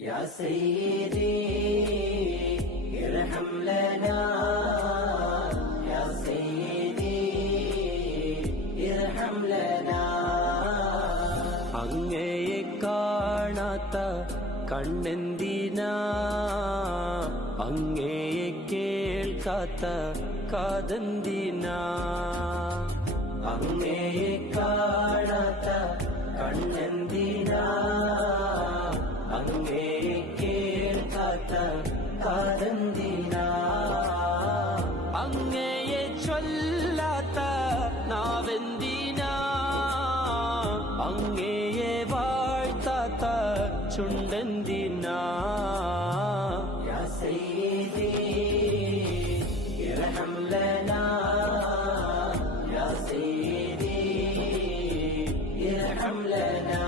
يا سيدي ارحم لنا يا سيدي ارحم لنا അങ്ങയെ കാണാത്ത കണ്ണെന്തിനാ അങ്ങയെ കേൾക്കാത്ത കാതെന്തിനാ അങ്ങയെ കാണാത്ത കണ്ണെന്തിനാ അങ്ങയെ കേൾക്കാത്ത കാതെന്തിനാ അങ്ങയെ ചൊല്ലാത്ത നാവെന്തിനാ അങ്ങയെ വാഴ്ത്താത്ത ചുണ്ടെന്തിനാ യാ സയ്യിദി ഇർഹം ലനാ യാ സയ്യിദി ഇർഹം ലനാ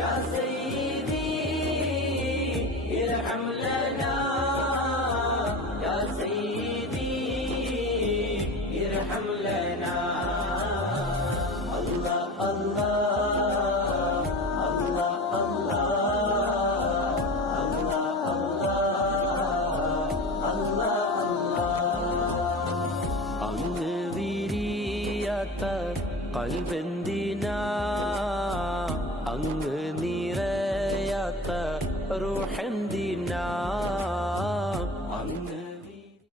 യാ സയ്യിദി ഇർഹം ലനാ യാ സയ്യിദി ഇർഹം ലനാ അങ്ങ് വിരിയാത്ത കൽബെന്തിനാ അങ്ങ് നിറയാത്ത റൂഹെന്തിനാ